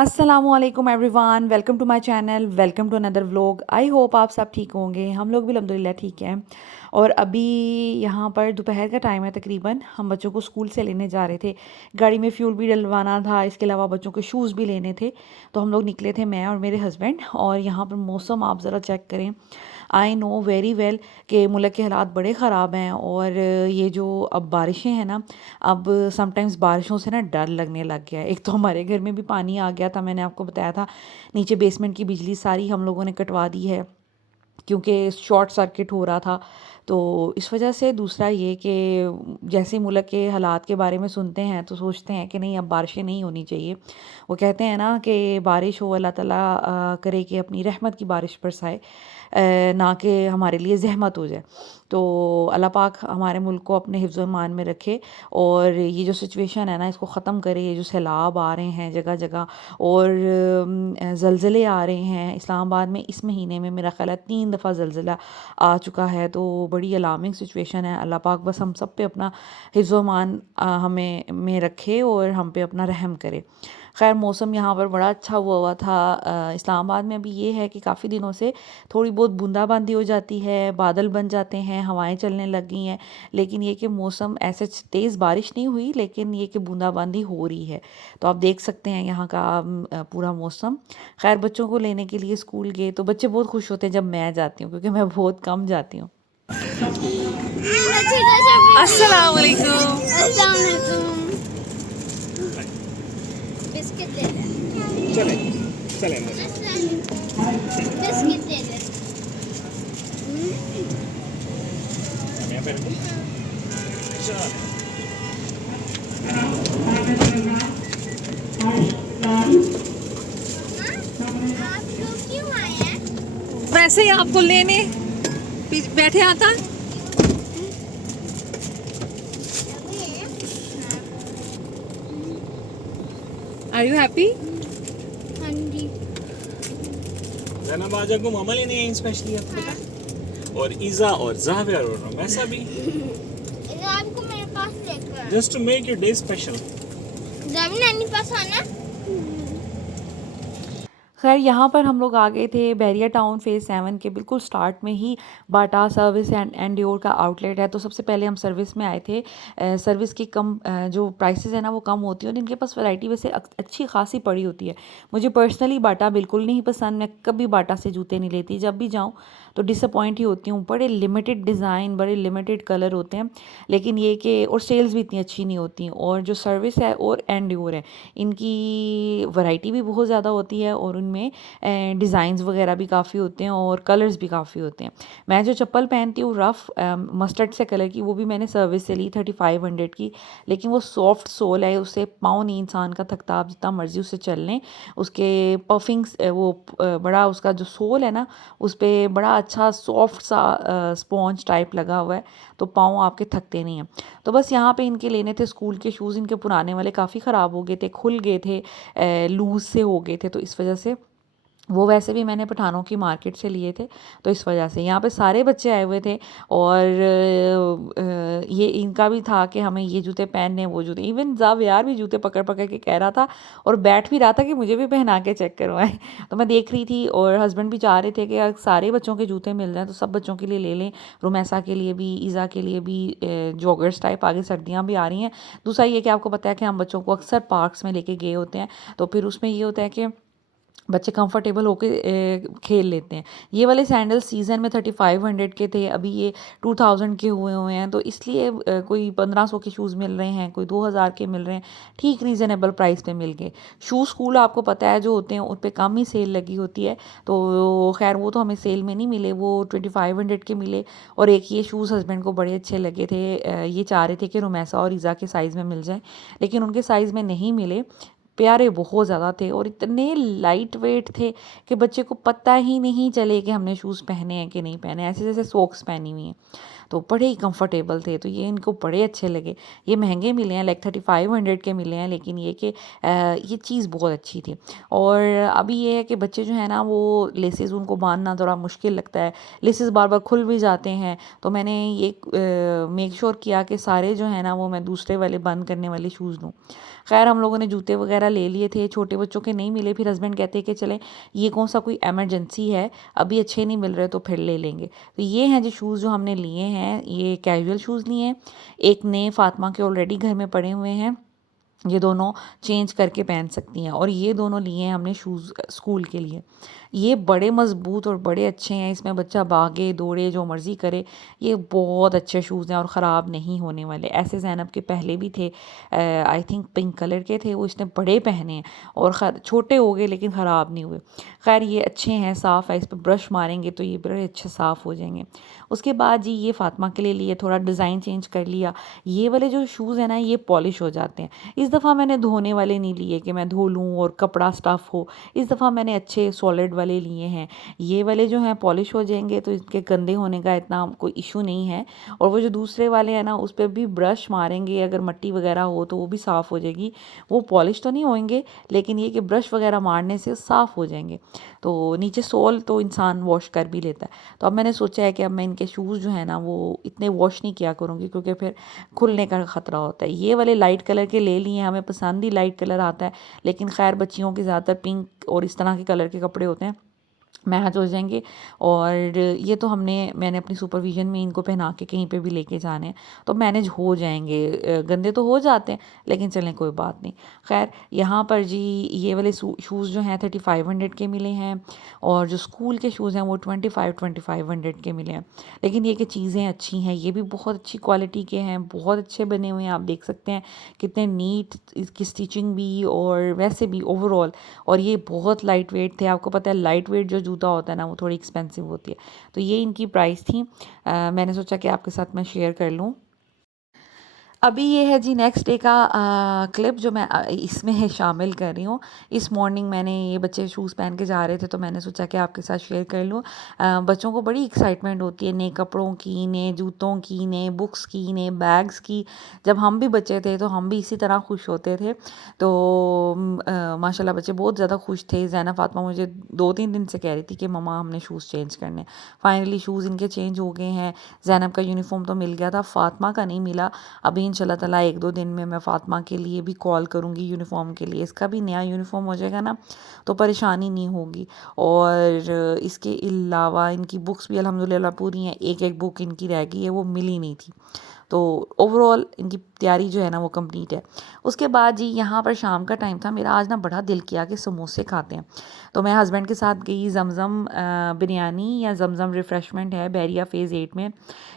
अस्सलामुअलैकुम everyone, welcome to my channel, welcome to another vlog. I hope आप सब ठीक होंगे। हम लोग भी अल्हम्दुलिल्लाह ठीक हैं। और अभी यहाँ पर दोपहर का टाइम है तकरीबन। हम बच्चों को स्कूल से लेने जा रहे थे। गाड़ी में फ्यूल भी डलवाना था, इसके अलावा बच्चों के शूज़ भी लेने थे। तो हम लोग निकले थे, मैं और मेरे हस्बैंड। और यहाँ पर मौसम आप ज़रा चेक करें। आई नो वेरी वेल कि मुल्क के हालात बड़े ख़राब हैं। और ये जो अब बारिशें हैं ना, अब समटाइम्स बारिशों से ना डर लगने लग गया है। एक तो हमारे घर में भी पानी आ गया था, मैंने आपको बताया था। नीचे बेसमेंट की बिजली सारी हम लोगों ने कटवा दी है क्योंकि शॉर्ट सर्किट हो रहा था। तो इस वजह से दूसरा ये कि जैसे मुल्क के हालात के बारे में सुनते हैं तो सोचते हैं कि नहीं, अब बारिशें नहीं होनी चाहिए। वो कहते हैं ना कि बारिश हो, अल्लाह ताला करे कि अपनी रहमत की बारिश बरसाए, ना कि हमारे लिए ज़हमत हो जाए। तो अल्लाह पाक हमारे मुल्क को अपने हिफ्ज़ ईमान में रखे और ये जो सिचुएशन है ना, इसको ख़त्म करे। ये जो सैलाब आ रहे हैं जगह जगह और ज़लज़ले आ रहे हैं इस्लामाबाद में, इस महीने में मेरा ख़्याल है 3 दफ़ा ज़लज़ला आ चुका है। तो बड़ी अलार्मिंग सिचुएशन है। अल्लाह पाक बस हम सब पे अपना हिफ्ज़ ईमान हमें में रखे और हम पे अपना रहम करे। खैर, मौसम यहाँ पर बड़ा अच्छा हुआ था। इस्लामाबाद में अभी ये है कि काफ़ी दिनों से थोड़ी बहुत बूंदाबांदी हो जाती है, बादल बन जाते हैं, हवाएं चलने लग गई हैं। लेकिन ये कि मौसम ऐसे तेज़ बारिश नहीं हुई, लेकिन ये कि बूंदाबांदी हो रही है। तो आप देख सकते हैं यहाँ का पूरा मौसम। खैर, बच्चों को लेने के लिए स्कूल गए तो बच्चे बहुत खुश होते हैं जब मैं जाती हूँ, क्योंकि मैं बहुत कम जाती हूँ। अस्सलाम वालेकुम। बिस्किट दे दे। चले चले बिस्किट दे दे। यहाँ पे रखो। चल आप लोग क्यों आए हैं? वैसे ही आपको लेने बैठे आता। Are you happy? हाँ जी। जनाब आजा को मामा लेने आए स्पेशली आपको पता है? और ईजा और जाविर और रमैसा भी, आपको मेरे पास लेकर just to make your day special. जब नानी पास आना। खैर, यहाँ पर हम लोग आ गए थे बैरिया टाउन फ़ेज़ 7 के बिल्कुल स्टार्ट में ही। बाटा सर्विस एंड एंड्योर का आउटलेट है। तो सबसे पहले हम सर्विस में आए थे। सर्विस की कम जो प्राइसेस है ना वो कम होती है और इनके पास वैरायटी वैसे अच्छी खासी पड़ी होती है। मुझे पर्सनली बाटा बिल्कुल नहीं पसंद, मैं कभी बाटा से जूते नहीं लेती। जब भी जाऊँ तो डिसअपॉइंट ही होती हूँ। बड़े लिमिटेड डिज़ाइन, बड़े लिमिटेड कलर होते हैं, लेकिन ये कि और सेल्स भी इतनी अच्छी नहीं होती। और जो सर्विस है और एंड्योर है, इनकी वैरायटी भी बहुत ज़्यादा होती है और में डिज़ाइंस वगैरह भी काफ़ी होते हैं और कलर्स भी काफ़ी होते हैं। मैं जो चप्पल पहनती हूँ रफ़ मस्टर्ड से कलर की, वो भी मैंने सर्विस से ली 3500 की। लेकिन वो सॉफ्ट सोल है, उससे पाँव नहीं इंसान का थकता, आप जितना मर्जी उससे चल लें। उसके पफिंग्स वो बड़ा उसका जो सोल है ना, उस पर बड़ा अच्छा सॉफ्ट सा स्पॉन्ज टाइप लगा हुआ है, तो पाँव आपके थकते नहीं हैं। तो बस यहाँ पे इनके लेने थे स्कूल के शूज़। इनके पुराने वाले काफ़ी ख़राब हो गए थे, खुल गए थे, लूज़ से हो गए थे। तो इस वजह से वो वैसे भी मैंने पठानों की मार्केट से लिए थे, तो इस वजह से यहाँ पे सारे बच्चे आए हुए थे। और ये इनका भी था कि हमें ये जूते पहनने, वो जूते। इवन जब यार भी जूते पकड़ पकड़ के कह रहा था और बैठ भी रहा था कि मुझे भी पहना के चेक करवाएं। तो मैं देख रही थी और हस्बैंड भी चाह रहे थे कि यार सारे बच्चों के जूते मिल जाएँ तो सब बच्चों के लिए ले लें। रुमैसा के लिए भी, ईज़ा के लिए भी, जॉगर्स टाइप, आगे सर्दियाँ भी आ रही हैं। दूसरा ये कि आपको पता है कि हम बच्चों को अक्सर पार्क्स में लेके गए होते हैं, तो फिर उसमें ये होता है कि बच्चे कंफर्टेबल होके खेल लेते हैं। ये वाले सैंडल सीज़न में 3500 के थे, अभी ये 2000 के हुए हुए हैं। तो इसलिए कोई 1500 के शूज़ मिल रहे हैं, कोई 2000 के मिल रहे हैं, ठीक रीज़नेबल प्राइस पे मिल गए। शूज़ स्कूल आपको पता है जो होते हैं उन पे कम ही सेल लगी होती है। तो खैर, वो तो हमें सेल में नहीं मिले, वो 2500 के मिले। और एक ये शूज़ हस्बैंड को बड़े अच्छे लगे थे। ये चाह रहे थे कि रुमैसा और ईज़ा के साइज़ में मिल जाए, लेकिन उनके साइज़ में नहीं मिले। प्यारे बहुत ज़्यादा थे और इतने लाइट वेट थे कि बच्चे को पता ही नहीं चले कि हमने शूज़ पहने हैं कि नहीं पहने, ऐसे जैसे सॉक्स पहनी हुई हैं। तो बड़े ही कंफर्टेबल थे, तो ये इनको बड़े अच्छे लगे। ये महंगे मिले हैं, लाइक 3500 के मिले हैं, लेकिन ये कि ये चीज़ बहुत अच्छी थी। और अभी ये है कि बच्चे जो है ना वो लेसेस उनको बांधना थोड़ा मुश्किल लगता है, लेसेस बार बार खुल भी जाते हैं, तो मैंने ये मेक श्योर किया कि सारे जो है ना वो मैं दूसरे वाले बंद करने वाले शूज़ लूँ। खैर हम लोगों ने जूते वगैरह ले लिए थे, छोटे बच्चों के नहीं मिले, फिर हस्बैंड कहते कि चले ये कौन सा कोई एमरजेंसी है, अभी अच्छे नहीं मिल रहे तो फिर ले लेंगे। तो ये हैं जो शूज़ जो हमने लिए हैं, ये कैजुअल शूज़ लिए हैं। एक नए फातिमा के ऑलरेडी घर में पड़े हुए हैं, ये दोनों चेंज करके पहन सकती हैं, और ये दोनों लिए हैं हमने शूज़ स्कूल के लिए। ये बड़े मज़बूत और बड़े अच्छे हैं, इसमें बच्चा भागे दौड़े जो मर्ज़ी करे, ये बहुत अच्छे शूज़ हैं और ख़राब नहीं होने वाले। ऐसे ज़ैनब के पहले भी थे, आई थिंक पिंक कलर के थे, वो इसने बड़े पहने हैं और छोटे हो गए लेकिन ख़राब नहीं हुए। खैर ये अच्छे हैं, साफ़ है, इस पर ब्रश मारेंगे तो ये बड़े अच्छे साफ़ हो जाएंगे। उसके बाद जी ये फातिमा के लिए थोड़ा डिज़ाइन चेंज कर लिया। ये वाले जो शूज़ हैं ना ये पॉलिश हो जाते हैं। इस दफ़ा मैंने धोने वाले नहीं लिए कि मैं धो लूँ और कपड़ा स्टफ़ हो, इस दफ़ा मैंने अच्छे सॉलिड वाले लिए हैं। ये वाले जो हैं पॉलिश हो जाएंगे तो इनके गंदे होने का इतना कोई इशू नहीं है, और वो जो दूसरे वाले हैं ना उस पर भी ब्रश मारेंगे, अगर मिट्टी वगैरह हो तो वो भी साफ़ हो जाएगी। वो पॉलिश तो नहीं होंगे लेकिन ये कि ब्रश वगैरह मारने से साफ़ हो जाएंगे। तो नीचे सोल तो इंसान वॉश कर भी लेता है। तो अब मैंने सोचा है कि अब मैं इनके शूज़ जो है ना वो इतने वॉश नहीं किया करूँगी, क्योंकि फिर खुलने का ख़तरा होता है। ये वाले लाइट कलर के ले लिए, हमें पसंद ही लाइट कलर आता है, लेकिन खैर बच्चियों के ज़्यादातर पिंक और इस तरह के कलर के कपड़े होते हैं, मैच हो जाएंगे। और ये तो मैंने अपनी सुपरविज़न में इनको पहना के कहीं पे भी लेके जाने हैं, तो मैनेज हो जाएंगे। गंदे तो हो जाते हैं लेकिन चलें कोई बात नहीं। खैर यहाँ पर जी ये वाले शूज़ जो हैं 3500 के मिले हैं, और जो स्कूल के शूज़ हैं वो 2500 के मिले हैं। लेकिन ये कि चीज़ें अच्छी हैं, ये भी बहुत अच्छी क्वालिटी के हैं, बहुत अच्छे बने हुए हैं, आप देख सकते हैं कितने नीट इसकी स्टिचिंग भी और वैसे भी ओवरऑल। और ये बहुत लाइट वेट थे, आपको पता है लाइट वेट जो जूता होता है ना वो थोड़ी एक्सपेंसिव होती है। तो ये इनकी प्राइस थी। मैंने सोचा कि आपके साथ मैं शेयर कर लूँ। अभी ये है जी नेक्स्ट डे का क्लिप जो मैं इसमें है शामिल कर रही हूँ। इस मॉर्निंग मैंने ये बच्चे शूज़ पहन के जा रहे थे तो मैंने सोचा कि आपके साथ शेयर कर लूँ। बच्चों को बड़ी एक्साइटमेंट होती है नए कपड़ों की, नए जूतों की, नए बुक्स की, नए बैग्स की। जब हम भी बच्चे थे तो हम भी इसी तरह खुश होते थे। तो माशाल्लाह बच्चे बहुत ज़्यादा खुश थे। ज़ैनब फातिमा मुझे 2-3 दिन से कह रही थी कि मम्मा हमने शूज़ चेंज करने। फाइनली शूज़ इनके चेंज हो गए हैं। ज़ैनब का यूनिफॉर्म तो मिल गया था, फातिमा का नहीं मिला। अभी इंशाल्लाह ताला 1-2 दिन में मैं फातिमा के लिए भी कॉल करूँगी यूनिफॉर्म के लिए। इसका भी नया यूनिफॉर्म हो जाएगा ना तो परेशानी नहीं होगी। और इसके अलावा इनकी बुक्स भी अल्हम्दुलिल्लाह पूरी हैं, एक-एक बुक इनकी रह गई है वो मिली नहीं थी। तो ओवरऑल इनकी तैयारी जो है ना वो कंप्लीट है। उसके बाद जी यहाँ पर शाम का टाइम था, मेरा आज ना बड़ा दिल किया कि समोसे खाते हैं। तो मैं हस्बैंड के साथ गई ज़मज़म बिरयानी या ज़मज़म रिफ़्रेशमेंट है बैरिया फ़ेज़ 8 में।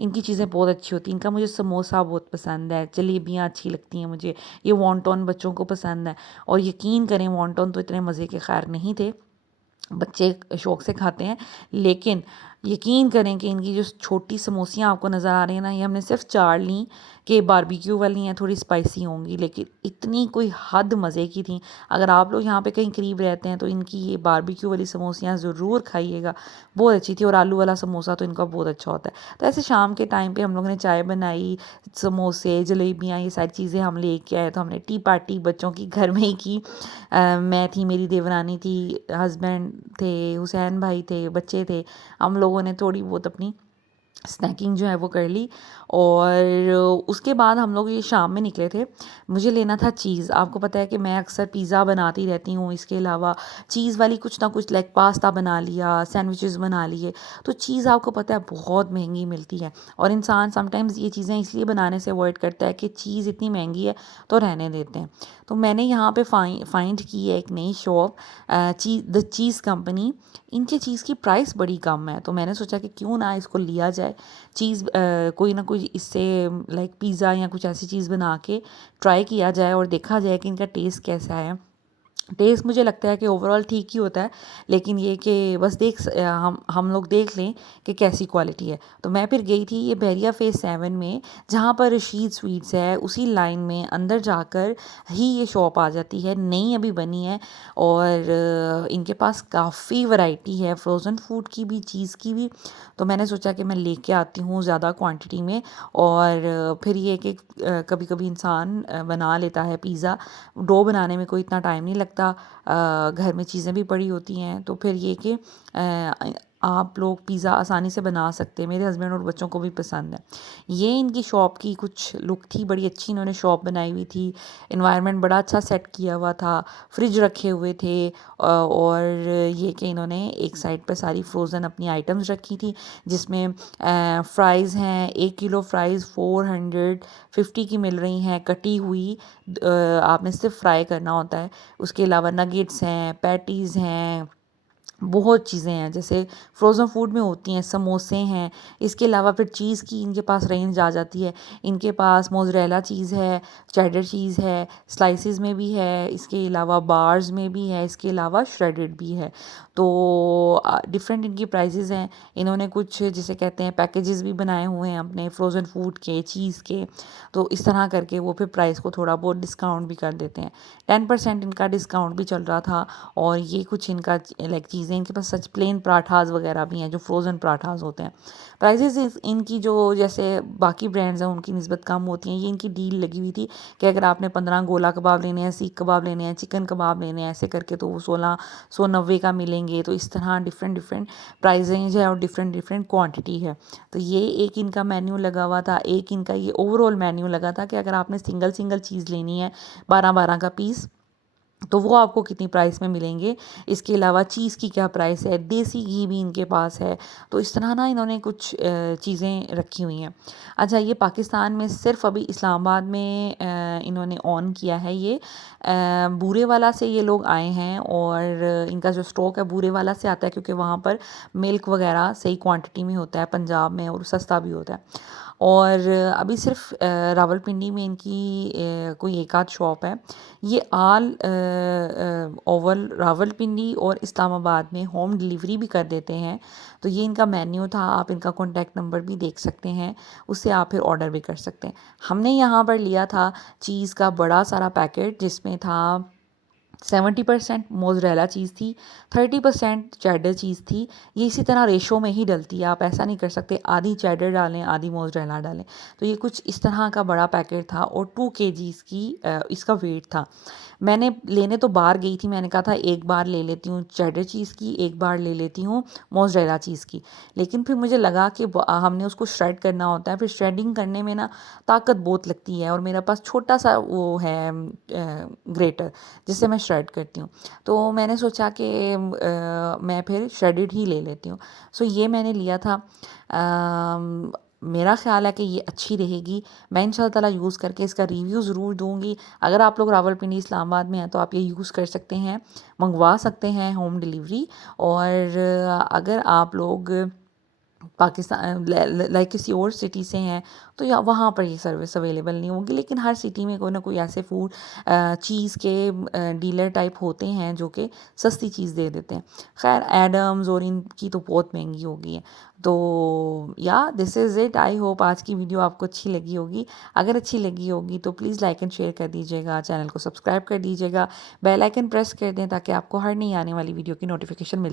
इनकी चीज़ें बहुत अच्छी होती हैं। इनका मुझे समोसा बहुत पसंद है, जलेबियाँ अच्छी लगती हैं मुझे, ये वॉन्टॉन बच्चों को पसंद है। और यकीन करें वॉन्टॉन तो इतने मज़े के खैर नहीं थे, बच्चे शौक़ से खाते हैं, लेकिन यकीन करें कि इनकी जो छोटी समोसियाँ आपको नज़र आ रही हैं ना, ये हमने सिर्फ 4 लीं कि बारबेक्यू वाली हैं, थोड़ी स्पाइसी होंगी, लेकिन इतनी कोई हद मज़े की थी। अगर आप लोग यहाँ पे कहीं करीब रहते हैं तो इनकी ये बारबेक्यू वाली समोसियाँ ज़रूर खाइएगा, बहुत अच्छी थी। और आलू वाला समोसा तो इनका बहुत अच्छा होता है। तो ऐसे शाम के टाइम पे हम लोगों ने चाय बनाई, समोसे, जलेबियाँ, ये सारी चीज़ें हम लेके आए, तो हमने टी पार्टी बच्चों की घर में ही की। मैं थी, मेरी देवरानी थी, हस्बैंड थे, हुसैन भाई थे, बच्चे थे। हम लोगों ने थोड़ी बहुत अपनी स्नैकिंग जो है वो कर ली। और उसके बाद हम लोग ये शाम में निकले थे। मुझे लेना था चीज़। आपको पता है कि मैं अक्सर पिज़्ज़ा बनाती रहती हूँ, इसके अलावा चीज़ वाली कुछ ना कुछ लाइक पास्ता बना लिया, सैंडविचेस बना लिए। तो चीज़ आपको पता है बहुत महंगी मिलती है, और इंसान समटाइम्स ये चीज़ें इसलिए बनाने से अवॉइड करता है कि चीज़ इतनी महंगी है तो रहने देते हैं। तो मैंने यहाँ पे फाइंड की है एक नई शॉप, द चीज़ कंपनी। इनकी चीज़ की प्राइस बड़ी कम है, तो मैंने सोचा कि क्यों ना इसको लिया जाए। चीज़ कोई ना कोई इससे लाइक पिज़्ज़ा या कुछ ऐसी चीज़ बना के ट्राई किया जाए और देखा जाए कि इनका टेस्ट कैसा है। टेस्ट मुझे लगता है कि ओवरऑल ठीक ही होता है, लेकिन ये कि बस हम लोग देख लें कि कैसी क्वालिटी है। तो मैं फिर गई थी ये बहरिया फ़ेज़ 7 में, जहाँ पर रशीद स्वीट्स है, उसी लाइन में अंदर जाकर ही ये शॉप आ जाती है, नई अभी बनी है। और इनके पास काफ़ी वैरायटी है, फ्रोज़न फूड की भी, चीज़ की भी। तो मैंने सोचा कि मैं लेके आती हूँ ज़्यादा क्वांटिटी में। और फिर ये कि कभी कभी इंसान बना लेता है पिज़्ज़ा। डो बनाने में कोई इतना टाइम नहीं लगता, घर में चीज़ें भी पड़ी होती हैं, तो फिर ये कि आप लोग पिज़्ज़ा आसानी से बना सकते हैं। मेरे हस्बैंड और बच्चों को भी पसंद है। ये इनकी शॉप की कुछ लुक थी, बड़ी अच्छी इन्होंने शॉप बनाई हुई थी। एनवायरनमेंट बड़ा अच्छा सेट किया हुआ था, फ्रिज रखे हुए थे। और ये कि इन्होंने एक साइड पर सारी फ्रोज़न अपनी आइटम्स रखी थी, जिसमें फ़्राइज़ हैं। 1 किलो फ़्राइज़ 450 की मिल रही हैं, कटी हुई। आपने सिर्फ फ्राई करना होता है। उसके अलावा नगेट्स हैं, पैटीज़ हैं, बहुत चीज़ें हैं जैसे फ्रोज़न फूड में होती हैं, समोसे हैं। इसके अलावा फिर चीज़ की इनके पास रेंज आ जाती है। इनके पास मोज़रेला चीज़ है, चेडर चीज़ है, स्लाइसेस में भी है, इसके अलावा बार्स में भी है, इसके अलावा श्रेडेड भी है। तो डिफरेंट इनकी प्राइसेस हैं। इन्होंने कुछ जिसे कहते हैं पैकेजेस भी बनाए हुए हैं अपने फ्रोज़न फूड के, चीज़ के। तो इस तरह करके वो फिर प्राइस को थोड़ा बहुत डिस्काउंट भी कर देते हैं। 10% इनका डिस्काउंट भी चल रहा था। और ये कुछ इनका लाइक चीज़ें, इनके पास सच प्लेन पराठास वगैरह भी हैं, जो फ्रोज़न पराठास होते हैं। प्राइसेस इनकी जो जैसे बाकी ब्रांड्स हैं उनकी निस्बत कम होती हैं। ये इनकी डील लगी हुई थी कि अगर आपने 15 गोला कबाब लेने हैं, सीख कबाब लेने हैं, चिकन कबाब लेने हैं, ऐसे करके तो वो 1690 का मिलेंगे। तो इस तरह डिफरेंट डिफरेंट प्राइजेज है और डिफरेंट डिफरेंट क्वांटिटी है। तो ये एक इनका मेन्यू लगा हुआ था। एक इनका ये ओवरऑल मेन्यू लगा था कि अगर आपने सिंगल सिंगल चीज़ लेनी है, 12-12 का पीस, तो वो आपको कितनी प्राइस में मिलेंगे। इसके अलावा चीज़ की क्या प्राइस है, देसी घी भी इनके पास है। तो इस तरह ना इन्होंने कुछ चीज़ें रखी हुई हैं। अच्छा, ये पाकिस्तान में सिर्फ अभी इस्लामाबाद में इन्होंने ऑन किया है ये। बूरे वाला से ये लोग आए हैं और इनका जो स्टॉक है बूरे वाला से आता है, क्योंकि वहाँ पर मिल्क वगैरह सही क्वांटिटी में होता है पंजाब में, और सस्ता भी होता है। और अभी सिर्फ रावलपिंडी में इनकी कोई एक आध शॉप है। ये आल ओवल रावलपिंडी और इस्लामाबाद में होम डिलीवरी भी कर देते हैं। तो ये इनका मेन्यू था, आप इनका कॉन्टैक्ट नंबर भी देख सकते हैं, उससे आप फिर ऑर्डर भी कर सकते हैं। हमने यहाँ पर लिया था चीज़ का बड़ा सारा पैकेट, जिसमें था 70% मोज़रेला चीज़ थी, 30% चेडर चीज़ थी। ये इसी तरह रेशो में ही डलती है, आप ऐसा नहीं कर सकते आधी चेडर डालें आधी मोज़रेला डालें। तो ये कुछ इस तरह का बड़ा पैकेट था और 2 केजीज़ की इसका वेट था। मैंने लेने तो बाहर गई थी, मैंने कहा था एक बार ले लेती हूँ चेडर चीज़ की, एक बार ले लेती हूँ मोज़रेला चीज़ की। लेकिन फिर मुझे लगा कि हमने उसको श्रेड करना होता है, फिर श्रेडिंग करने में ना ताकत बहुत लगती है, और मेरे पास छोटा सा वो है ग्रेटर, जिससे मैं श्रेड करती हूँ। तो मैंने सोचा कि मैं फिर श्रेडिड ही ले लेती हूँ। सो ये मैंने लिया था। मेरा ख़्याल है कि ये अच्छी रहेगी। मैं इंशाल्लाह ताला यूज़ करके इसका रिव्यू ज़रूर दूँगी। अगर आप लोग रावलपिंडी इस्लामाबाद में हैं तो आप ये यूज़ कर सकते हैं, मंगवा सकते हैं होम डिलीवरी। और अगर आप लोग पाकिस्तान लाइक किसी और सिटी से हैं तो या वहाँ पर ये सर्विस अवेलेबल नहीं होगी। लेकिन हर सिटी में कोई ना कोई ऐसे फूड चीज़ के डीलर टाइप होते हैं जो कि सस्ती चीज़ दे देते हैं। खैर, एडम्स और इनकी तो बहुत महंगी हो गई है। तो या this is it. I hope आज की वीडियो आपको अच्छी लगी होगी। अगर अच्छी लगी होगी तो प्लीज़ लाइक एंड शेयर कर दीजिएगा, चैनल को सब्सक्राइब कर दीजिएगा, बेल आइकन प्रेस कर दें ताकि आपको हर नई आने वाली वीडियो की नोटिफिकेशन मिल